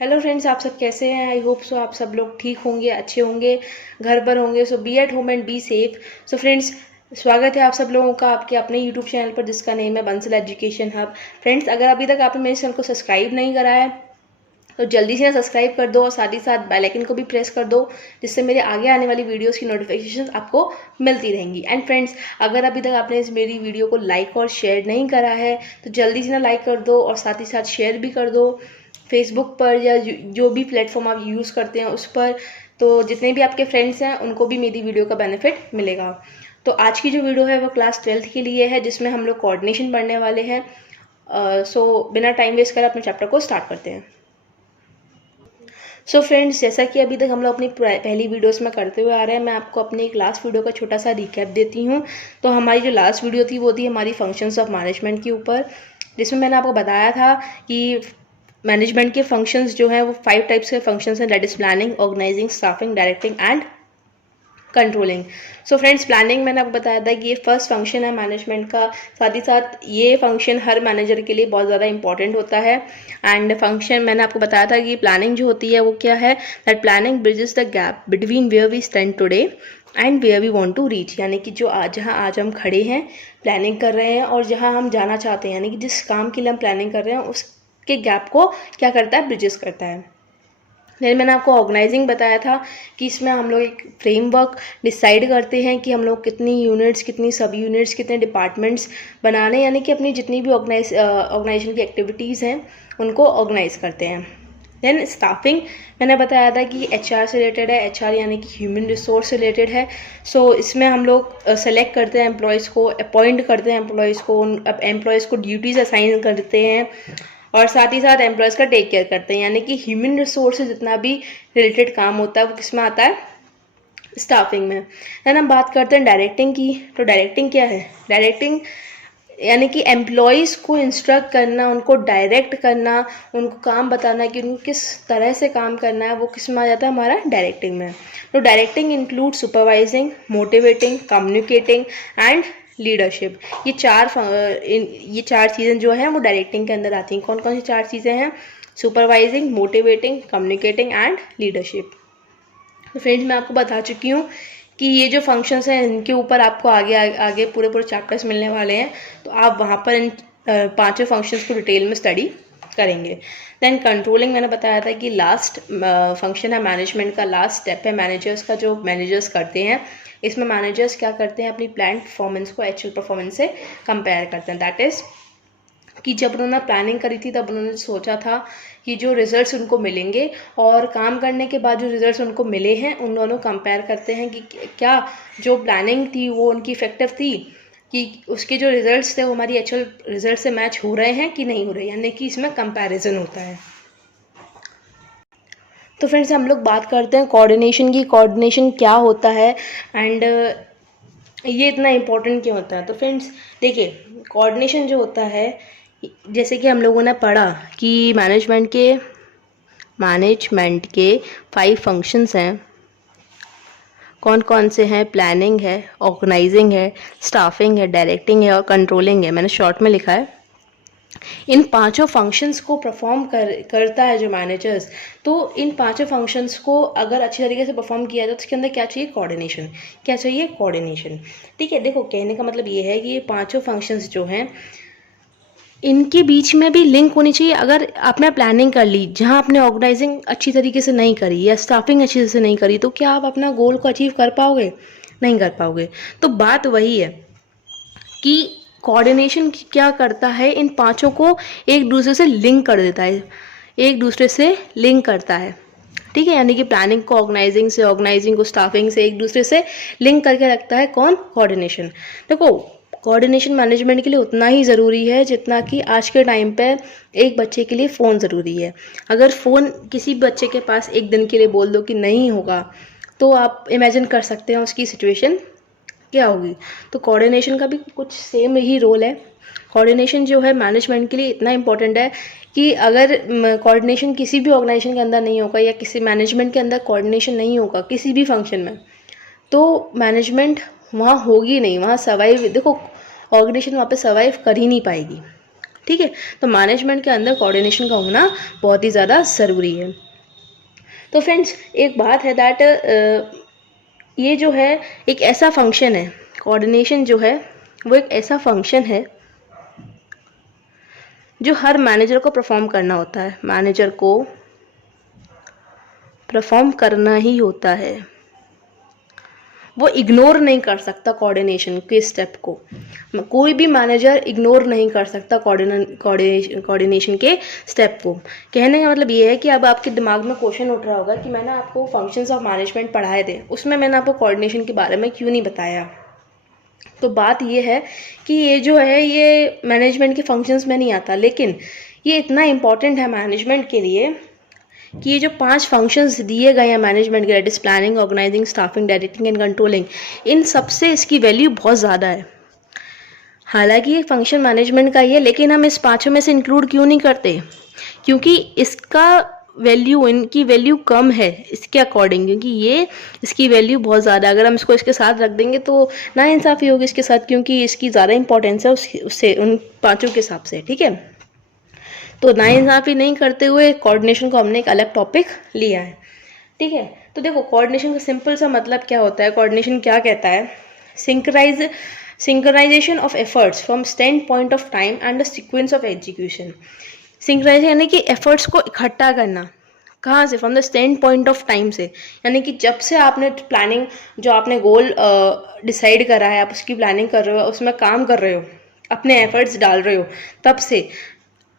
Hello friends, आप सब कैसे हैं? आई होप सो आप सब लोग ठीक होंगे, अच्छे होंगे, घर पर होंगे। So be at home and be safe. So friends, स्वागत है आप सब लोगों का आपके अपने यूट्यूब चैनल पर जिसका नेम है बंसल एजुकेशन हब। फ्रेंड्स, अगर अभी तक आपने मेरे चैनल को सब्सक्राइब नहीं करा है तो जल्दी से सब्सक्राइब कर दो और साथ ही साथ बेल आइकन को भी प्रेस कर दो, जिससे मेरे आगे आने वाली वीडियोस की नोटिफिकेशन आपको मिलती रहेंगी। एंड फ्रेंड्स, अगर अभी तक आपने इस मेरी वीडियो को लाइक और शेयर नहीं करा है तो जल्दी से लाइक कर दो और साथ ही साथ शेयर भी कर दो फेसबुक पर या जो भी प्लेटफॉर्म आप यूज़ करते हैं उस पर। तो जितने भी आपके फ्रेंड्स हैं उनको भी मेरी वीडियो का बेनिफिट मिलेगा। तो आज की जो वीडियो है वो क्लास 12th के लिए है, जिसमें हम लोग कोऑर्डिनेशन पढ़ने वाले हैं। सो बिना टाइम वेस्ट कर अपने चैप्टर को स्टार्ट करते हैं। सो फ्रेंड्स, जैसा कि अभी तक हम लोग अपनी पहली वीडियोस में करते हुए आ रहे हैं, मैं आपको अपनी एक लास्ट वीडियो का छोटा सा रिकैप देती हूँ। तो हमारी जो लास्ट वीडियो थी वो थी हमारी फंक्शंस ऑफ मैनेजमेंट के ऊपर, जिसमें मैंने आपको बताया था कि मैनेजमेंट के फंक्शंस जो हैं वो 5 टाइप्स के फंक्शंस हैं, that is planning, organising, staffing, directing and controlling. So friends, planning मैंने आपको बताया था कि ये फर्स्ट फंक्शन है मैनेजमेंट का। साथ ही साथ ये फंक्शन हर मैनेजर के लिए बहुत ज़्यादा इंपॉर्टेंट होता है। एंड फंक्शन मैंने आपको बताया था कि प्लानिंग जो होती है वो क्या है, that planning bridges the gap between where we stand today and where we want to reach. यानी कि जो जहाँ आज हम खड़े हैं, प्लानिंग कर रहे हैं, और जहाँ हम जाना चाहते हैं, यानी कि जिस काम के लिए हम प्लानिंग कर रहे हैं उसके गैप को क्या करता है, ब्रिजेस करता है। फिर मैंने आपको ऑर्गेनाइजिंग बताया था कि इसमें हम लोग एक फ्रेमवर्क डिसाइड करते हैं कि हम लोग कितनी यूनिट्स, कितनी सब यूनिट्स, कितने डिपार्टमेंट्स बनाने, यानी कि अपनी जितनी भी ऑर्गेनाइजेशन की एक्टिविटीज़ हैं उनको ऑर्गेनाइज करते हैं। देन स्टाफिंग मैंने बताया था कि एचआर से रिलेटेड है। एचआर यानी कि ह्यूमन रिसोर्स से रिलेटेड है। सो इसमें हम लोग सेलेक्ट करते हैं एम्प्लॉयज़ को, अपॉइंट करते हैं एम्प्लॉयज़ को, एम्प्लॉयज़ को ड्यूटीज़ असाइन करते हैं और साथ ही साथ एम्प्लॉयज़ का टेक केयर करते हैं। यानी कि ह्यूमन रिसोर्स से जितना भी रिलेटेड काम होता है वो किस में आता है, स्टाफिंग में। देन हम बात करते हैं डायरेक्टिंग की। तो डायरेक्टिंग क्या है? डायरेक्टिंग यानी कि एम्प्लॉयज़ को इंस्ट्रक्ट करना, उनको डायरेक्ट करना, उनको काम बताना कि उनको किस तरह से काम करना है, वो किस में आ जाता है, हमारा डायरेक्टिंग में। तो directing include supervising, motivating, communicating and leadership. ये चार चीज़ें जो हैं वो डायरेक्टिंग के अंदर आती हैं। कौन कौन सी 4 चीज़ें हैं? Supervising, motivating, communicating and leadership. तो फ्रेंड्स, मैं आपको बता चुकी हूँ कि ये जो फंक्शंस हैं इनके ऊपर आपको आगे आगे पूरे पूरे चैप्टर्स मिलने वाले हैं। तो आप वहाँ पर इन 5 फंक्शंस को डिटेल में स्टडी करेंगे। देन कंट्रोलिंग मैंने बताया था कि लास्ट फंक्शन है मैनेजमेंट का, लास्ट स्टेप है मैनेजर्स का, जो मैनेजर्स करते हैं। इसमें मैनेजर्स क्या करते हैं, अपनी प्लान परफॉर्मेंस को एक्चुअल परफॉर्मेंस से कंपेयर करते हैं। दैट इज़ कि जब उन्होंने प्लानिंग करी थी तब उन्होंने सोचा था कि जो रिजल्ट्स उनको मिलेंगे और काम करने के बाद जो रिजल्ट्स उनको मिले हैं उन दोनों कंपेयर करते हैं कि क्या जो प्लानिंग थी वो उनकी इफेक्टिव थी, कि उसके जो रिजल्ट्स थे वो हमारी एक्चुअल रिजल्ट से मैच हो रहे हैं कि नहीं हो रहे, यानी कि इसमें कंपैरिजन होता है। तो फ्रेंड्स, हम लोग बात करते हैं कोऑर्डिनेशन की। कोऑर्डिनेशन क्या होता है एंड ये इतना इम्पोर्टेंट क्यों होता है? तो फ्रेंड्स देखिए, कोऑर्डिनेशन जो होता है, जैसे कि हम लोगों ने पढ़ा कि मैनेजमेंट के 5 फंक्शंस हैं। कौन कौन से हैं? प्लानिंग है, ऑर्गेनाइजिंग है, स्टाफिंग है, डायरेक्टिंग है और कंट्रोलिंग है। मैंने शॉर्ट में लिखा है। इन 5 फंक्शंस को परफॉर्म करता है जो मैनेजर्स। तो इन 5 फंक्शंस को अगर अच्छी तरीके से परफॉर्म किया जाए तो उसके अंदर क्या चाहिए? कोऑर्डिनेशन। क्या चाहिए? कोऑर्डिनेशन। ठीक है, देखो कहने का मतलब ये है कि ये 5 फंक्शंस जो हैं इनके बीच में भी लिंक होनी चाहिए। अगर आपने प्लानिंग कर ली जहाँ आपने ऑर्गेनाइजिंग अच्छी तरीके से नहीं करी या स्टाफिंग अच्छी तरह से नहीं करी, तो क्या आप अपना गोल को अचीव कर पाओगे? नहीं कर पाओगे। तो बात वही है कि कोऑर्डिनेशन क्या करता है, इन 5 को एक दूसरे से लिंक कर देता है, एक दूसरे से लिंक करता है। ठीक है, यानी कि प्लानिंग को ऑर्गेनाइजिंग से, ऑर्गेनाइजिंग को स्टाफिंग से एक दूसरे से लिंक करके रखता है। कौन? कोऑर्डिनेशन। देखो, कोऑर्डिनेशन मैनेजमेंट के लिए उतना ही ज़रूरी है जितना कि आज के टाइम पे एक बच्चे के लिए फ़ोन ज़रूरी है। अगर फ़ोन किसी बच्चे के पास एक दिन के लिए बोल दो कि नहीं होगा, तो आप इमेजिन कर सकते हैं उसकी सिचुएशन क्या होगी। तो कोऑर्डिनेशन का भी कुछ सेम ही रोल है। कोऑर्डिनेशन जो है मैनेजमेंट के लिए इतना इम्पोर्टेंट है कि अगर कोऑर्डिनेशन किसी भी ऑर्गेनाइजेशन के अंदर नहीं होगा या किसी मैनेजमेंट के अंदर कोऑर्डिनेशन नहीं होगा किसी भी फंक्शन में, तो मैनेजमेंट वहाँ होगी नहीं, वहाँ सर्वाइव, देखो ऑर्गेनाइजेशन वहाँ पे सर्वाइव कर ही नहीं पाएगी। ठीक है। तो मैनेजमेंट के अंदर कोऑर्डिनेशन का होना बहुत ही ज़्यादा ज़रूरी है। तो फ्रेंड्स एक बात है दैट ये जो है एक ऐसा फंक्शन है, कोऑर्डिनेशन जो है वो एक ऐसा फंक्शन है जो हर मैनेजर को परफॉर्म करना होता है, मैनेजर को परफॉर्म करना ही होता है। वो इग्नोर नहीं कर सकता कोऑर्डिनेशन के स्टेप को, कोई भी मैनेजर इग्नोर नहीं कर सकता कोऑर्डिनेशन के स्टेप को। कहने का मतलब ये है कि अब आपके दिमाग में क्वेश्चन उठ रहा होगा कि मैंने आपको फंक्शंस ऑफ मैनेजमेंट पढ़ाए थे, उसमें मैंने आपको कोऑर्डिनेशन के बारे में क्यों नहीं बताया। तो बात ये है कि ये जो है ये मैनेजमेंट के फंक्शंस में नहीं आता, लेकिन ये इतना इम्पॉर्टेंट है मैनेजमेंट के लिए कि ये जो 5 फंक्शंस दिए गए हैं मैनेजमेंट के, that is planning, organising, staffing, directing and controlling, इन सबसे इसकी वैल्यू बहुत ज़्यादा है। हालांकि ये फंक्शन मैनेजमेंट का ही है, लेकिन हम इस 5 में से इंक्लूड क्यों नहीं करते, क्योंकि इसका वैल्यू, इनकी वैल्यू कम है इसके अकॉर्डिंग, क्योंकि ये इसकी वैल्यू बहुत ज़्यादा, अगर हम इसको इसके साथ रख देंगे तो ना इंसाफ़ी होगी इसके साथ, क्योंकि इसकी ज़्यादा इंपॉर्टेंस है उससे उन 5 के हिसाब से। ठीक है, तो नाइंसाफ़ी नहीं करते हुए कोऑर्डिनेशन को हमने एक अलग टॉपिक लिया है। ठीक है, तो देखो कोऑर्डिनेशन का सिंपल सा मतलब क्या होता है, कोऑर्डिनेशन क्या कहता है, synchronisation of efforts from standpoint of time and the sequence of execution. Synchronisation यानी कि एफर्ट्स को इकट्ठा करना, कहाँ से, from the standpoint of time से, यानी कि जब से आपने प्लानिंग, जो आपने गोल डिसाइड करा है, आप उसकी प्लानिंग कर रहे हो, उसमें काम कर रहे हो, अपने एफर्ट्स डाल रहे हो, तब से,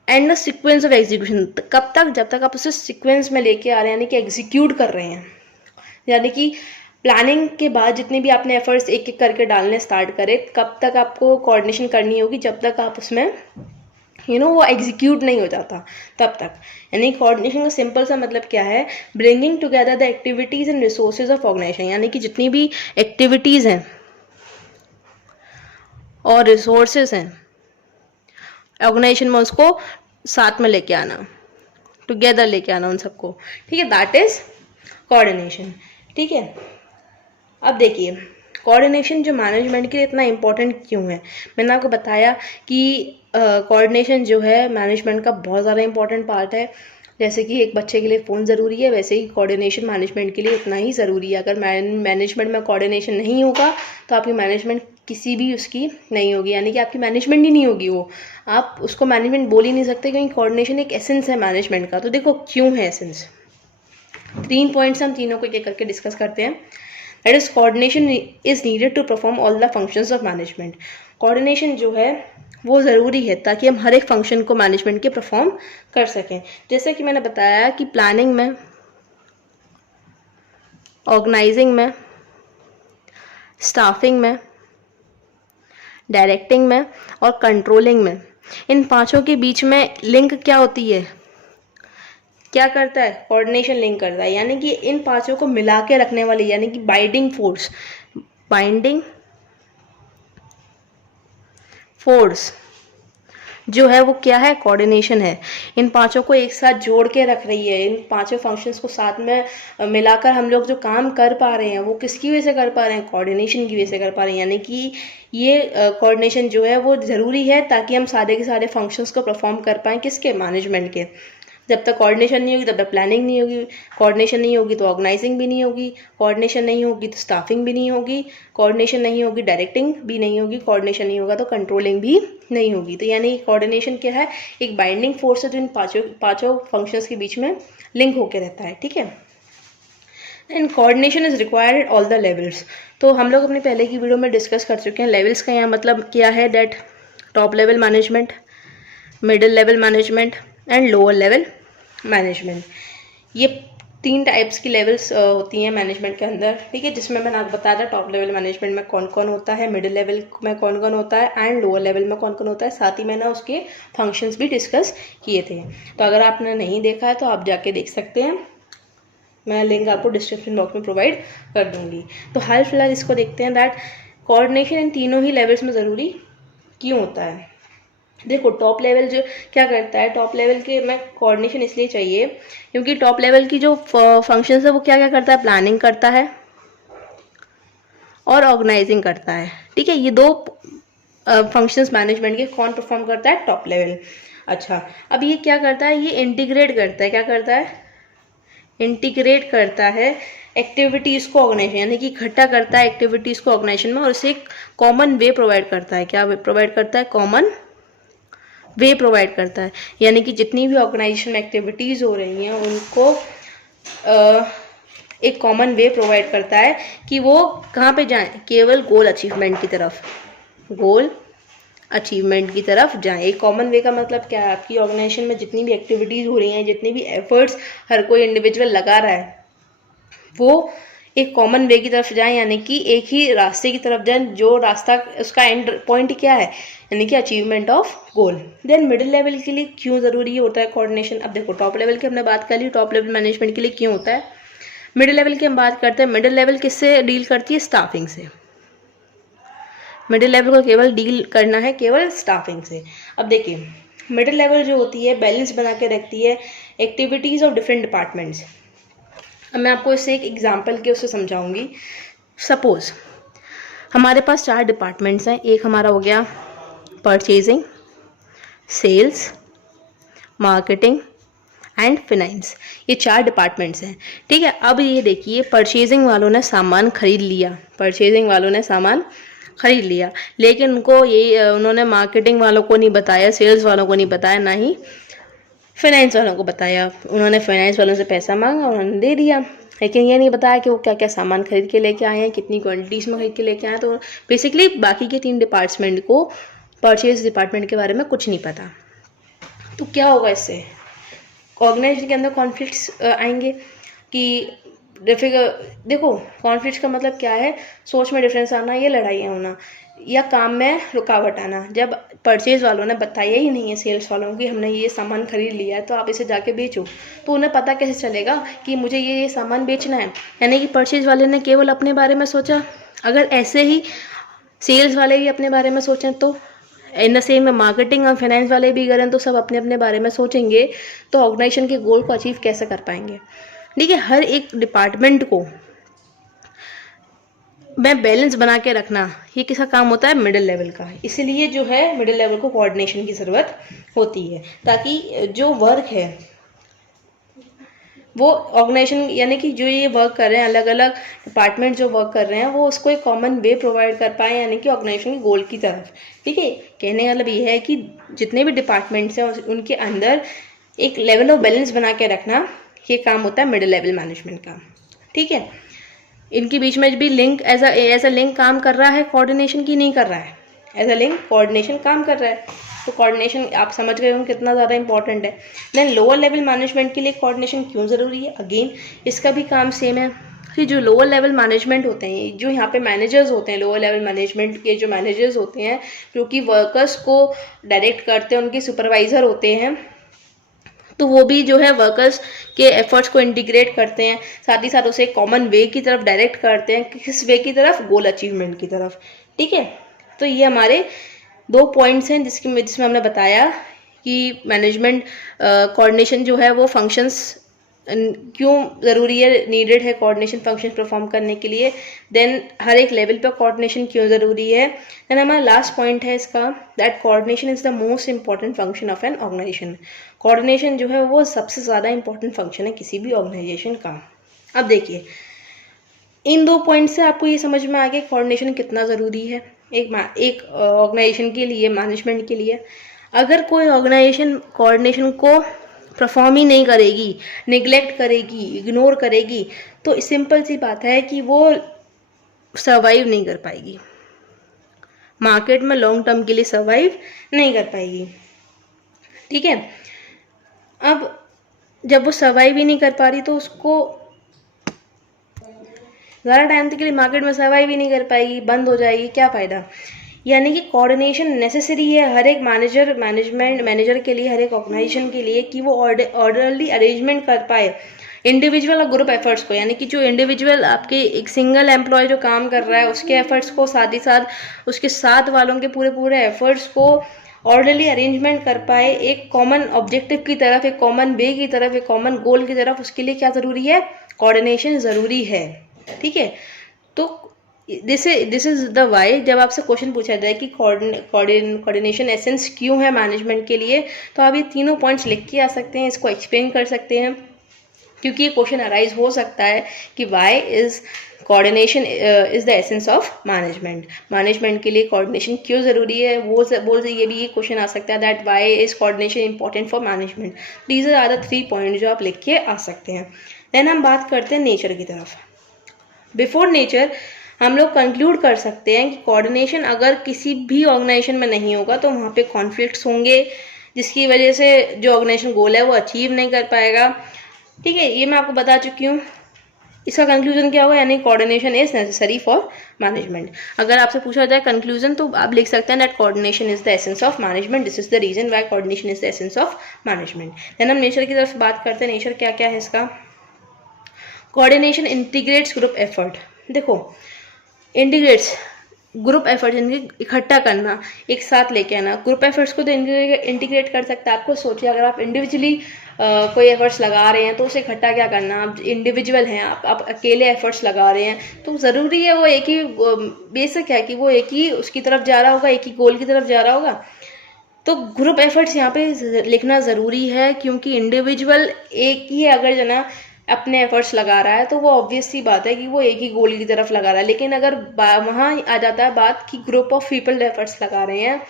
and the sequence of execution, कब तक, जब तक आप उसे सीक्वेंस में लेके आ रहे हैं, यानी कि एग्जीक्यूट कर रहे हैं, यानी कि प्लानिंग के बाद जितने भी आपने एफर्ट्स एक एक करके डालने स्टार्ट करे, कब तक आपको कोऑर्डिनेशन करनी होगी, जब तक आप उसमें वो एग्जीक्यूट नहीं हो जाता तब तक। यानी कोऑर्डिनेशन का सिंपल सा मतलब क्या है, bringing together the activities and resources of organisation, यानी कि जितनी भी एक्टिविटीज़ हैं और रिसोर्सेज हैं ऑर्गेनाइजेशन में, उसको साथ में लेके आना, टुगेदर लेके आना उन सबको। ठीक है, दैट इज कोऑर्डिनेशन। ठीक है, अब देखिए कोऑर्डिनेशन जो मैनेजमेंट के लिए इतना इम्पोर्टेंट क्यों है। मैंने आपको बताया कि कोऑर्डिनेशन जो है मैनेजमेंट का बहुत ज़्यादा इम्पोर्टेंट पार्ट है। जैसे कि एक बच्चे के लिए फ़ोन ज़रूरी है, वैसे ही कोऑर्डिनेशन मैनेजमेंट के लिए उतना ही ज़रूरी है। अगर मैनेजमेंट में कोऑर्डिनेशन नहीं होगा तो आपकी मैनेजमेंट किसी भी उसकी नहीं होगी, यानी कि आपकी मैनेजमेंट ही नहीं होगी, वो आप उसको मैनेजमेंट बोल ही नहीं सकते, क्योंकि कोऑर्डिनेशन एक एसेंस है मैनेजमेंट का। तो देखो क्यों है एसेंस, 3 पॉइंट्स हम तीनों को एक एक करके डिस्कस करते हैं। That is coordination is needed to perform all the functions of management. Coordination जो है वो ज़रूरी है ताकि हम हर एक फंक्शन को मैनेजमेंट के परफॉर्म कर सकें। जैसे कि मैंने बताया कि प्लानिंग में, ऑर्गेनाइजिंग में, स्टाफिंग में, डायरेक्टिंग में और कंट्रोलिंग में, इन 5 के बीच में लिंक क्या होती है, क्या करता है, कोऑर्डिनेशन लिंक करता है। यानी कि इन 5 को मिला के रखने वाली, यानी कि बाइंडिंग फोर्स जो है वो क्या है, कोऑर्डिनेशन है। इन 5 को एक साथ जोड़ के रख रही है। इन 5 फंक्शंस को साथ में मिलाकर हम लोग जो काम कर पा रहे हैं वो किसकी वजह से कर पा रहे हैं, कोऑर्डिनेशन की वजह से कर पा रहे हैं। यानी कि ये कोऑर्डिनेशन जो है वो ज़रूरी है ताकि हम सारे के सारे फंक्शंस को परफॉर्म कर पाएँ, किसके, मैनेजमेंट के। जब तक कोऑर्डिनेशन नहीं होगी तब तक प्लानिंग नहीं होगी, कोऑर्डिनेशन नहीं होगी तो ऑर्गेनाइजिंग भी नहीं होगी, कोऑर्डिनेशन नहीं होगी तो स्टाफिंग भी नहीं होगी, कोऑर्डिनेशन नहीं होगी डायरेक्टिंग भी नहीं होगी, कोऑर्डिनेशन नहीं होगा तो कंट्रोलिंग भी नहीं होगी। तो यानी कोऑर्डिनेशन क्या है, एक बाइंडिंग फोर्स है जो इन पाँचों फंक्शंस के बीच में लिंक होकर रहता है। ठीक है, and coordination is required at all the levels. तो हम लोग अपने पहले की वीडियो में डिस्कस कर चुके हैं। लेवल्स का यहाँ मतलब क्या है, that top level management, middle level management and lower level management. ये 3 टाइप्स की लेवल्स होती हैं मैनेजमेंट के अंदर। ठीक है, जिसमें मैंने आपको बताया था टॉप लेवल मैनेजमेंट में कौन कौन होता है, मिडिल लेवल में कौन कौन होता है एंड लोअर लेवल में कौन कौन होता है। साथ ही मैंने उसके फंक्शंस भी डिस्कस किए थे। तो अगर आपने नहीं देखा है तो आप जाके देख सकते हैं, मैं लिंक आपको डिस्क्रिप्शन बॉक्स में प्रोवाइड कर दूंगी। तो हाल फिलहाल इसको देखते हैं, दैट कोऑर्डिनेशन इन तीनों ही लेवल्स में ज़रूरी क्यों होता है। देखो टॉप लेवल जो क्या करता है, टॉप लेवल के में कोऑर्डिनेशन इसलिए चाहिए क्योंकि टॉप लेवल की जो फंक्शंस है वो क्या क्या करता है, प्लानिंग करता है और ऑर्गेनाइजिंग करता है। ठीक है, ये 2 फंक्शंस मैनेजमेंट के कौन परफॉर्म करता है? Top level. अच्छा, अब ये क्या करता है? ये इंटीग्रेट करता है। क्या करता है? इंटीग्रेट करता है एक्टिविटीज़ को ऑर्गेनाइजेशन, यानी कि इकट्ठा करता है एक्टिविटीज़ को ऑर्गेनाइजेशन में और उसे एक कॉमन वे प्रोवाइड करता है। क्या प्रोवाइड करता है? कॉमन वे प्रोवाइड करता है, यानी कि जितनी भी ऑर्गेनाइजेशन में एक्टिविटीज़ हो रही हैं उनको एक कॉमन वे प्रोवाइड करता है कि वो कहाँ पे जाएं? केवल गोल अचीवमेंट की तरफ, गोल अचीवमेंट की तरफ जाएं। एक कॉमन वे का मतलब क्या है? आपकी ऑर्गेनाइजेशन में जितनी भी एक्टिविटीज़ हो रही हैं, जितनी भी एफर्ट्स हर कोई इंडिविजुअल लगा रहा है, वो एक कॉमन वे की तरफ जाएं, यानी कि एक ही रास्ते की तरफ जाएं, जो रास्ता उसका एंड पॉइंट क्या है? यानी कि achievement of goal. Then middle level के लिए क्यों ज़रूरी होता है कोऑर्डिनेशन? अब देखो, टॉप लेवल की हमने बात कर ली, टॉप लेवल मैनेजमेंट के लिए क्यों होता है। मिडिल लेवल की हम बात करते हैं। मिडिल लेवल किससे डील करती है? स्टाफिंग से। मिडिल लेवल को केवल डील करना है केवल स्टाफिंग से। अब देखिए, मिडिल लेवल जो होती है बैलेंस बना के रखती है एक्टिविटीज़ ऑफ डिफरेंट डिपार्टमेंट्स। अब मैं आपको इससे एक एग्जांपल के उससे समझाऊंगी। सपोज हमारे पास 4 डिपार्टमेंट्स हैं। एक हमारा हो गया purchasing, sales, marketing and finance. ये 4 डिपार्टमेंट्स हैं, ठीक है। अब ये देखिए, परचेजिंग वालों ने सामान खरीद लिया, परचेजिंग वालों ने सामान खरीद लिया, लेकिन उन्होंने मार्केटिंग वालों को नहीं बताया, सेल्स वालों को नहीं बताया, ना ही फाइनेंस वालों को बताया। उन्होंने फाइनेंस वालों से पैसा मांगा, उन्होंने दे दिया, लेकिन ये नहीं बताया कि वो क्या क्या सामान खरीद के लेके आए हैं, कितनी क्वांटिटीज़ में खरीद के लेके आए हैं। तो बेसिकली बाकी के 3 डिपार्टमेंट को परचेज डिपार्टमेंट के बारे में कुछ नहीं पता। तो क्या होगा इससे? ऑर्गेनाइजेशन के अंदर कॉन्फ्लिक्ट्स आएंगे कि देखो, कॉन्फ्लिक्ट्स का मतलब क्या है? सोच में डिफरेंस आना, या लड़ाइयाँ होना, या काम में रुकावट आना। जब परचेज वालों ने बताया ही नहीं है सेल्स वालों को कि हमने ये सामान खरीद लिया है, तो आप इसे जाके बेचो, तो उन्हें पता कैसे चलेगा कि मुझे ये सामान बेचना है? यानी कि परचेज वाले ने केवल अपने बारे में सोचा। अगर ऐसे ही सेल्स वाले भी अपने बारे में सोचें, तो इन द सेम में मार्केटिंग और फाइनेंस वाले भी करें, तो सब अपने अपने बारे में सोचेंगे, तो ऑर्गेनाइजेशन के गोल को अचीव कैसे कर पाएंगे? देखिए, हर एक डिपार्टमेंट को मैं बैलेंस बना के रखना, ये किसका काम होता है? मिडिल लेवल का। इसीलिए जो है मिडिल लेवल को कोऑर्डिनेशन की ज़रूरत होती है, ताकि जो वर्क है वो ऑर्गेनाइजेशन, यानी कि जो ये वर्क कर रहे हैं, अलग अलग डिपार्टमेंट जो वर्क कर रहे हैं, वो उसको एक कॉमन वे प्रोवाइड कर पाए, यानी कि ऑर्गेनाइजेशन के गोल की तरफ। ठीक है, कहने का मतलब ये है कि जितने भी डिपार्टमेंट्स हैं उनके अंदर एक लेवल ऑफ बैलेंस बना के रखना, ये काम होता है मिडिल लेवल मैनेजमेंट का। ठीक है, इनके बीच में भी लिंक एज अ लिंक काम कर रहा है कोऑर्डिनेशन की? नहीं कर रहा है। एज अ लिंक कोऑर्डिनेशन काम कर रहा है। तो कोऑर्डिनेशन आप समझ गए होंगे कितना ज़्यादा इंपॉर्टेंट है। देन लोअर लेवल मैनेजमेंट के लिए कोऑर्डिनेशन क्यों ज़रूरी है? अगेन इसका भी काम सेम है कि जो लोअर लेवल मैनेजमेंट होते हैं, जो यहाँ पे मैनेजर्स होते हैं, लोअर लेवल मैनेजमेंट के जो मैनेजर्स होते हैं, जो कि वर्कर्स को डायरेक्ट करते हैं, उनके सुपरवाइज़र होते हैं, तो वो भी जो है वर्कर्स के एफर्ट्स को इंटीग्रेट करते हैं, साथ ही साथ उसे कॉमन वे की तरफ डायरेक्ट करते हैं। किस वे की तरफ? गोल अचीवमेंट की तरफ। ठीक है, तो ये हमारे 2 पॉइंट्स हैं जिसमें हमने बताया कि मैनेजमेंट कोऑर्डिनेशन जो है वो फंक्शंस क्यों ज़रूरी है, नीडेड है कोऑर्डिनेशन फंक्शन परफॉर्म करने के लिए। देन हर एक लेवल पर कोऑर्डिनेशन क्यों ज़रूरी है। देन हमारा लास्ट पॉइंट है इसका, that coordination is the most important function of an organisation. Coordination जो है वो सबसे ज़्यादा इंपॉर्टेंट फंक्शन है किसी भी ऑर्गेनाइजेशन का। अब देखिए, इन 2 पॉइंट से आपको ये समझ में आ गया कोऑर्डिनेशन कितना ज़रूरी है एक ऑर्गेनाइजेशन के लिए, मैनेजमेंट के लिए। अगर कोई ऑर्गेनाइजेशन कोऑर्डिनेशन को परफॉर्म ही नहीं करेगी, निगलेक्ट करेगी, इग्नोर करेगी, तो सिंपल सी बात है कि वो सर्वाइव नहीं कर पाएगी, मार्केट में लॉन्ग टर्म के लिए सर्वाइव नहीं कर पाएगी। ठीक है, अब जब वो सर्वाइव ही नहीं कर पा रही, तो उसको ज़्यादा टाइम तक के लिए मार्केट में सर्वाइव ही नहीं कर पाएगी, बंद हो जाएगी, क्या फ़ायदा। यानी कि कोऑर्डिनेशन नेसेसरी है हर एक मैनेजर के लिए, हर एक ऑर्गेनाइजेशन के लिए, कि वो ऑर्डरली अरेंजमेंट कर पाए इंडिविजुअल और ग्रुप एफर्ट्स को। यानी कि जो इंडिविजुअल आपके एक सिंगल एम्प्लॉय जो काम कर रहा है उसके एफर्ट्स को, साथ ही साथ उसके साथ वालों के पूरे एफर्ट्स को ऑर्डरली अरेंजमेंट कर पाए एक कॉमन ऑब्जेक्टिव की तरफ, एक कॉमन वे की तरफ, एक कॉमन गोल की तरफ। उसके लिए क्या ज़रूरी है? कोऑर्डिनेशन ज़रूरी है। ठीक है, तो दिस इज द वाई। जब आपसे क्वेश्चन पूछा जाए कि कोऑर्डिनेशन एसेंस क्यों है मैनेजमेंट के लिए, तो आप ये तीनों पॉइंट्स लिख के आ सकते हैं, इसको एक्सप्लेन कर सकते हैं, क्योंकि ये क्वेश्चन अराइज हो सकता है कि why is coordination is the essence of management के लिए कोऑर्डिनेशन क्यों ज़रूरी है। ये भी क्वेश्चन आ सकता है that why is coordination important for management. These are the 3 point जो आप लिख के आ सकते हैं। देन हम बात करते हैं नेचर की तरफ। बिफोर नेचर हम लोग कंक्लूड कर सकते हैं कि कोऑर्डिनेशन अगर किसी भी ऑर्गेनाइजेशन में नहीं होगा तो वहाँ पे कॉन्फ्लिक्ट्स होंगे, जिसकी वजह से जो ऑर्गेनाइजेशन गोल है वो अचीव नहीं कर पाएगा। ठीक है, ये मैं आपको बता चुकी हूँ। इसका कंक्लूजन क्या होगा, यानी coordination is necessary for management. अगर आपसे पूछा जाए कंक्लूजन तो आप लिख सकते हैं that coordination is the essence of management, this is the reason why coordination is the essence of management. Then हम नेचर की तरफ बात करते हैं। नेचर क्या क्या है इसका। Coordination integrates group effort. देखो, इंटीग्रेट्स ग्रुप एफर्ट्स, इनकी इकट्ठा करना, एक साथ लेके आना। ग्रुप एफर्ट्स को तो इंटीग्रेट कर सकता है। आपको सोचिए, अगर आप इंडिविजुअली कोई एफर्ट्स लगा रहे हैं तो उसे इकट्ठा क्या करना। आप इंडिविजुअल हैं, आप अकेले एफर्ट्स लगा रहे हैं, तो ज़रूरी है वो एक ही बेसिक है कि वो एक ही उसकी तरफ जा रहा होगा, एक ही गोल की तरफ जा रहा होगा। तो ग्रुप एफर्ट्स यहाँ पे लिखना ज़रूरी है, क्योंकि इंडिविजुअल एक ही अगर जना अपने एफर्ट्स लगा रहा है तो वो ऑब्वियस सी बात है कि वो एक ही गोल की तरफ लगा रहा है। लेकिन अगर वहाँ आ जाता है बात कि ग्रुप ऑफ पीपल एफर्ट्स लगा रहे हैं,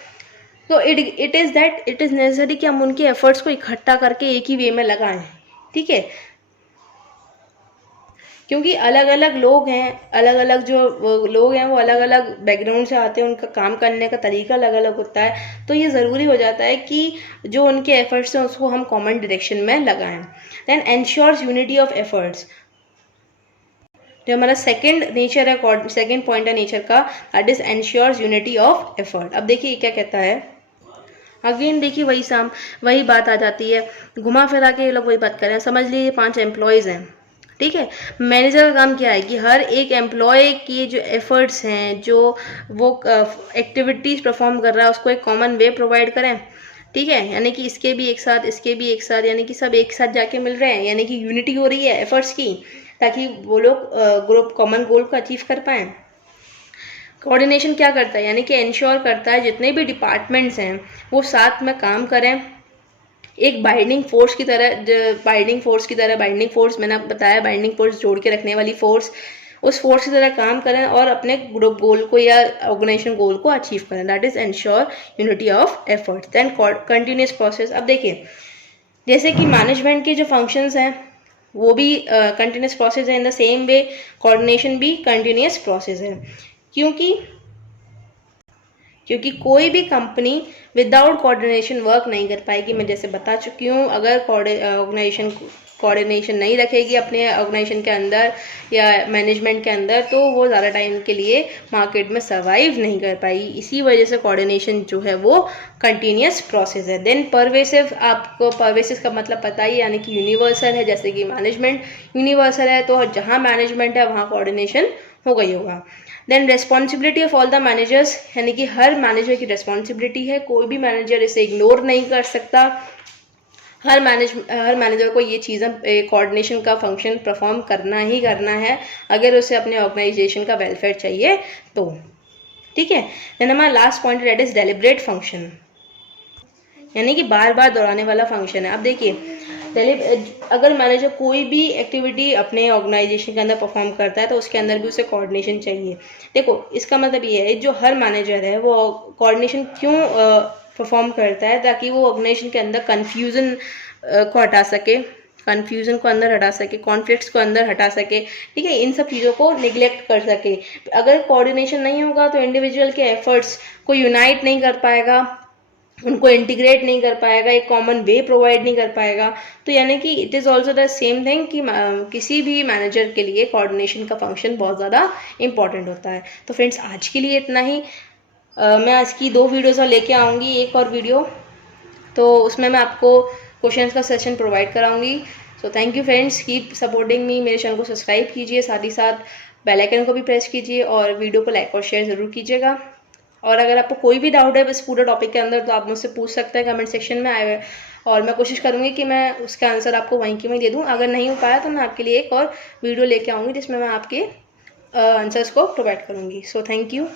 तो इट इज़ नेसेसरी कि हम उनके एफर्ट्स को इकट्ठा करके एक ही वे में लगाएं। ठीक है, क्योंकि अलग अलग लोग हैं, अलग अलग जो लोग हैं वो अलग अलग बैकग्राउंड से आते हैं, उनका काम करने का तरीका अलग अलग होता है। तो ये ज़रूरी हो जाता है कि जो उनके एफर्ट्स हैं उसको हम कॉमन डायरेक्शन में लगाएं। Then ensures unity of efforts. जो हमारा सेकंड नेचर है, सेकंड पॉइंट है नेचर का, that is ensures unity of effort. अब देखिए क्या कहता है। अगेन देखिए वही बात आ जाती है, घुमा फिरा के ये लोग वही बात कर रहे हैं। समझ लीजिए 5 एम्प्लॉयज़ हैं। ठीक है, मैनेजर का काम क्या है कि हर एक एम्प्लॉय की जो एफर्ट्स हैं, जो वो एक्टिविटीज़ परफॉर्म कर रहा है, उसको एक कॉमन वे प्रोवाइड करें। ठीक है, यानी कि इसके भी एक साथ, इसके भी एक साथ, यानी कि सब एक साथ जाके मिल रहे हैं, यानी कि यूनिटी हो रही है एफर्ट्स की, ताकि वो लोग ग्रुप कॉमन गोल को अचीव कर पाएँ। कोऑर्डिनेशन क्या करता है, यानी कि इंश्योर करता है जितने भी डिपार्टमेंट्स हैं वो साथ में काम करें, एक बाइंडिंग फोर्स की तरह बाइंडिंग फोर्स मैंने आपको बताया, बाइंडिंग फोर्स जोड़ के रखने वाली फोर्स, उस फोर्स की तरह काम करें और अपने ग्रुप गोल को या ऑर्गेनाइजेशन गोल को अचीव करें। That is ensure unity of efforts. Then continuous process. अब देखिए, जैसे कि मैनेजमेंट के जो फंक्शंस हैं वो भी कंटिन्यूस प्रोसेस है, in the same way coordination भी कंटिन्यूस प्रोसेस है, क्योंकि कोई भी कंपनी विदाउट कोऑर्डिनेशन वर्क नहीं कर पाएगी। मैं जैसे बता चुकी हूँ, अगर ऑर्गेनाइजेशन कोऑर्डिनेशन नहीं रखेगी अपने ऑर्गेनाइजेशन के अंदर या मैनेजमेंट के अंदर, तो वो ज़्यादा टाइम के लिए मार्केट में सर्वाइव नहीं कर पाएगी। इसी वजह से कोऑर्डिनेशन जो है वो कंटिन्यूस प्रोसेस है। देन परवेसिव, आपको परवेसिव का मतलब पता ही, यानी कि यूनिवर्सल है। जैसे कि मैनेजमेंट यूनिवर्सल है, तो जहाँ मैनेजमेंट है वहाँ कोऑर्डिनेशन होगा ही होगा। Then responsibility of all the managers, यानी कि हर मैनेजर की रेस्पॉन्सिबिलिटी है, कोई भी मैनेजर इसे इग्नोर नहीं कर सकता। हर मैनेजर को ये चीज़ें, कोऑर्डिनेशन का फंक्शन परफॉर्म करना ही करना है, अगर उसे अपने ऑर्गेनाइजेशन का वेलफेयर चाहिए तो। ठीक है, देन हमारा last point that is deliberate function, यानी कि बार बार दोहराने वाला फंक्शन है। अब देखिए, अगर मैनेजर कोई भी एक्टिविटी अपने ऑर्गेनाइजेशन के अंदर परफॉर्म करता है तो उसके अंदर भी उसे कोऑर्डिनेशन चाहिए। देखो, इसका मतलब ये है जो हर मैनेजर है वो कोऑर्डिनेशन क्यों परफॉर्म करता है, ताकि वो ऑर्गेनाइजेशन के अंदर कन्फ्यूज़न को हटा सके, कॉन्फ्लिक्ट्स को अंदर हटा सके। ठीक है, इन सब चीज़ों को निगलेक्ट कर सके। अगर कोऑर्डिनेशन नहीं होगा तो इंडिविजुअल के एफर्ट्स को यूनाइट नहीं कर पाएगा, उनको इंटीग्रेट नहीं कर पाएगा, एक कॉमन वे प्रोवाइड नहीं कर पाएगा। तो यानी कि it is also the same thing कि किसी भी मैनेजर के लिए कोऑर्डिनेशन का फंक्शन बहुत ज़्यादा इंपॉर्टेंट होता है। तो फ्रेंड्स, आज के लिए इतना ही। मैं इसकी 2 वीडियोज़ और लेके आऊँगी, एक और वीडियो, तो उसमें मैं आपको क्वेश्चंस का सेशन प्रोवाइड कराऊंगी। So thank you friends, keep supporting me. मेरे चैनल को सब्सक्राइब कीजिए, साथ ही साथ बेल आइकन को भी प्रेस कीजिए और वीडियो को लाइक और शेयर ज़रूर कीजिएगा। और अगर आपको कोई भी डाउट है इस पूरे टॉपिक के अंदर तो आप मुझसे पूछ सकते हैं कमेंट सेक्शन में आए, और मैं कोशिश करूँगी कि मैं उसका आंसर आपको वहीं के वहीं दे दूँ। अगर नहीं हो पाया तो मैं आपके लिए एक और वीडियो लेके आऊँगी जिसमें मैं आपके आंसर्स को प्रोवाइड करूँगी। सो थैंक यू।